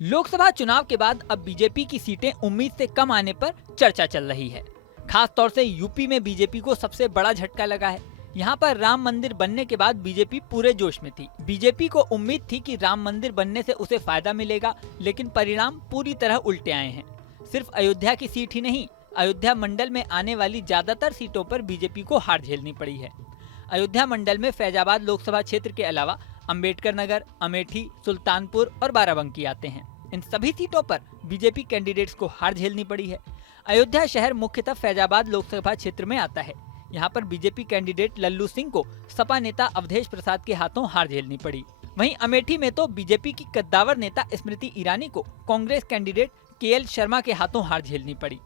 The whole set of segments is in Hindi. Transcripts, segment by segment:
लोकसभा चुनाव के बाद अब बीजेपी की सीटें उम्मीद से कम आने पर चर्चा चल रही है। खास तौर से यूपी में बीजेपी को सबसे बड़ा झटका लगा है। यहाँ पर राम मंदिर बनने के बाद बीजेपी पूरे जोश में थी। बीजेपी को उम्मीद थी कि राम मंदिर बनने से उसे फायदा मिलेगा, लेकिन परिणाम पूरी तरह उल्टे आए हैं। सिर्फ अयोध्या की सीट ही नहीं, अयोध्या मंडल में आने वाली ज्यादातर सीटों पर बीजेपी को हार झेलनी पड़ी है। अयोध्या मंडल में फैजाबाद लोकसभा क्षेत्र के अलावा अंबेडकर नगर, अमेठी, सुल्तानपुर और बाराबंकी आते हैं। इन सभी सीटों पर बीजेपी कैंडिडेट्स को हार झेलनी पड़ी है। अयोध्या शहर मुख्यतः फैजाबाद लोकसभा क्षेत्र में आता है। यहाँ पर बीजेपी कैंडिडेट लल्लू सिंह को सपा नेता अवधेश प्रसाद के हाथों हार झेलनी पड़ी। वहीं अमेठी में तो बीजेपी की कद्दावर नेता स्मृति ईरानी को कांग्रेस कैंडिडेट केएल शर्मा के हाथों हार झेलनी पड़ी।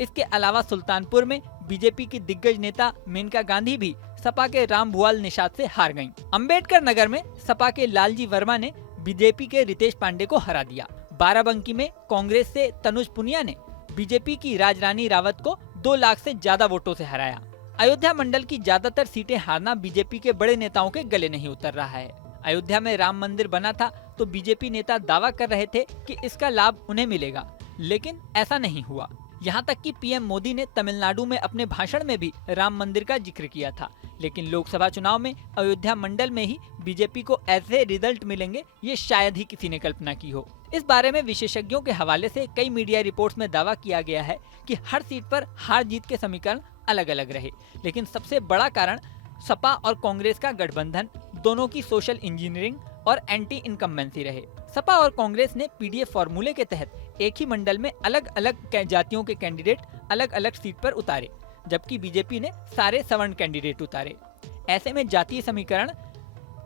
इसके अलावा सुल्तानपुर में बीजेपी की दिग्गज नेता मेनका गांधी भी सपा के राम भुआल निषाद से हार गईं। अंबेडकर नगर में सपा के लालजी वर्मा ने बीजेपी के रितेश पांडे को हरा दिया। बाराबंकी में कांग्रेस से तनुज पुनिया ने बीजेपी की राजरानी रावत को 2 लाख से ज्यादा वोटों से हराया। अयोध्या मंडल की ज्यादातर सीटें हारना बीजेपी के बड़े नेताओं के गले नहीं उतर रहा है। अयोध्या में राम मंदिर बना था तो बीजेपी नेता दावा कर रहे थे कि इसका लाभ उन्हें मिलेगा, लेकिन ऐसा नहीं हुआ। यहाँ तक कि पीएम मोदी ने तमिलनाडु में अपने भाषण में भी राम मंदिर का जिक्र किया था, लेकिन लोकसभा चुनाव में अयोध्या मंडल में ही बीजेपी को ऐसे रिजल्ट मिलेंगे, ये शायद ही किसी ने कल्पना की हो। इस बारे में विशेषज्ञों के हवाले से कई मीडिया रिपोर्ट्स में दावा किया गया है कि हर सीट पर हार जीत के समीकरण अलग अलग रहे, लेकिन सबसे बड़ा कारण सपा और कांग्रेस का गठबंधन, दोनों की सोशल इंजीनियरिंग और एंटी इनकम्बेंसी रहे। सपा और कांग्रेस ने पीडीएफ फॉर्मूले के तहत एक ही मंडल में अलग अलग जातियों के कैंडिडेट अलग अलग सीट पर उतारे, जबकि बीजेपी ने सारे सवर्ण कैंडिडेट उतारे। ऐसे में जातीय समीकरण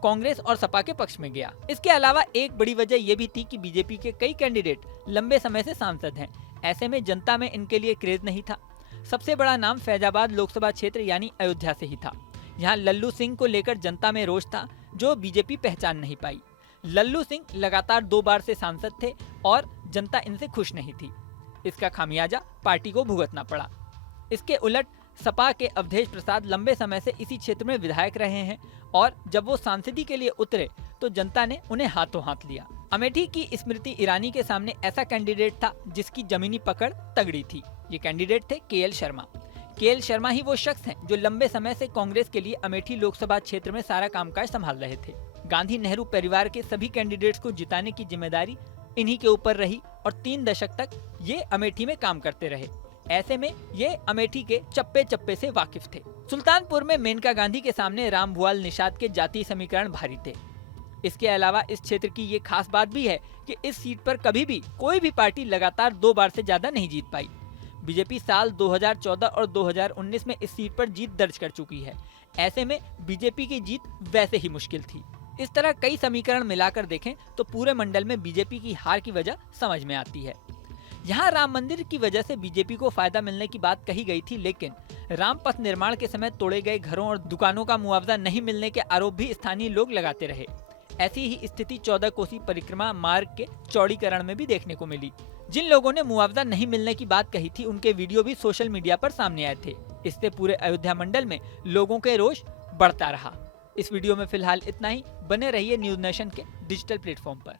कांग्रेस और सपा के पक्ष में गया। इसके अलावा एक बड़ी वजह यह भी थी कि बीजेपी के कई कैंडिडेट लंबे समय से सांसद हैं। ऐसे में जनता में इनके लिए क्रेज नहीं था। सबसे बड़ा नाम फैजाबाद लोकसभा क्षेत्र यानी अयोध्या से ही था। यहाँ लल्लू सिंह को लेकर जनता में रोष था, जो बीजेपी पहचान नहीं पाई। लल्लू सिंह लगातार 2 बार से सांसद थे और जनता इनसे खुश नहीं थी। इसका खामियाजा पार्टी को भुगतना पड़ा। इसके उलट सपा के अवधेश प्रसाद लंबे समय से इसी क्षेत्र में विधायक रहे हैं और जब वो सांसदी के लिए उतरे तो जनता ने उन्हें हाथों हाथ लिया। अमेठी की स्मृति ईरानी के सामने ऐसा कैंडिडेट था जिसकी जमीनी पकड़ तगड़ी थी। ये कैंडिडेट थे केएल शर्मा। केएल शर्मा ही वो शख्स हैं जो लंबे समय से कांग्रेस के लिए अमेठी लोकसभा क्षेत्र में सारा कामकाज संभाल रहे थे। गांधी नेहरू परिवार के सभी कैंडिडेट्स को जिताने की जिम्मेदारी इन्हीं के ऊपर रही और 3 दशक तक ये अमेठी में काम करते रहे। ऐसे में ये अमेठी के चप्पे चप्पे से वाकिफ थे। सुल्तानपुर में मेनका गांधी के सामने राम भुआल निषाद के जातीय समीकरण भारी थे। इसके अलावा इस क्षेत्र की ये खास बात भी है कि इस सीट पर कभी भी कोई भी पार्टी लगातार 2 बार से ज्यादा नहीं जीत पाई। बीजेपी साल 2014 और 2019 में इस सीट पर जीत दर्ज कर चुकी है। ऐसे में बीजेपी की जीत वैसे ही मुश्किल थी। इस तरह कई समीकरण मिलाकर देखें तो पूरे मंडल में बीजेपी की हार की वजह समझ में आती है। यहाँ राम मंदिर की वजह से बीजेपी को फायदा मिलने की बात कही गई थी, लेकिन राम पथ निर्माण के समय तोड़े गए घरों और दुकानों का मुआवजा नहीं मिलने के आरोप भी स्थानीय लोग लगाते रहे। ऐसी ही स्थिति 14 कोसी परिक्रमा मार्ग के चौड़ीकरण में भी देखने को मिली। जिन लोगों ने मुआवजा नहीं मिलने की बात कही थी, उनके वीडियो भी सोशल मीडिया पर सामने आए थे। इससे पूरे अयोध्या मंडल में लोगों के रोष बढ़ता रहा। इस वीडियो में फिलहाल इतना ही। बने रहिए न्यूज़ नेशन के डिजिटल प्लेटफॉर्म पर।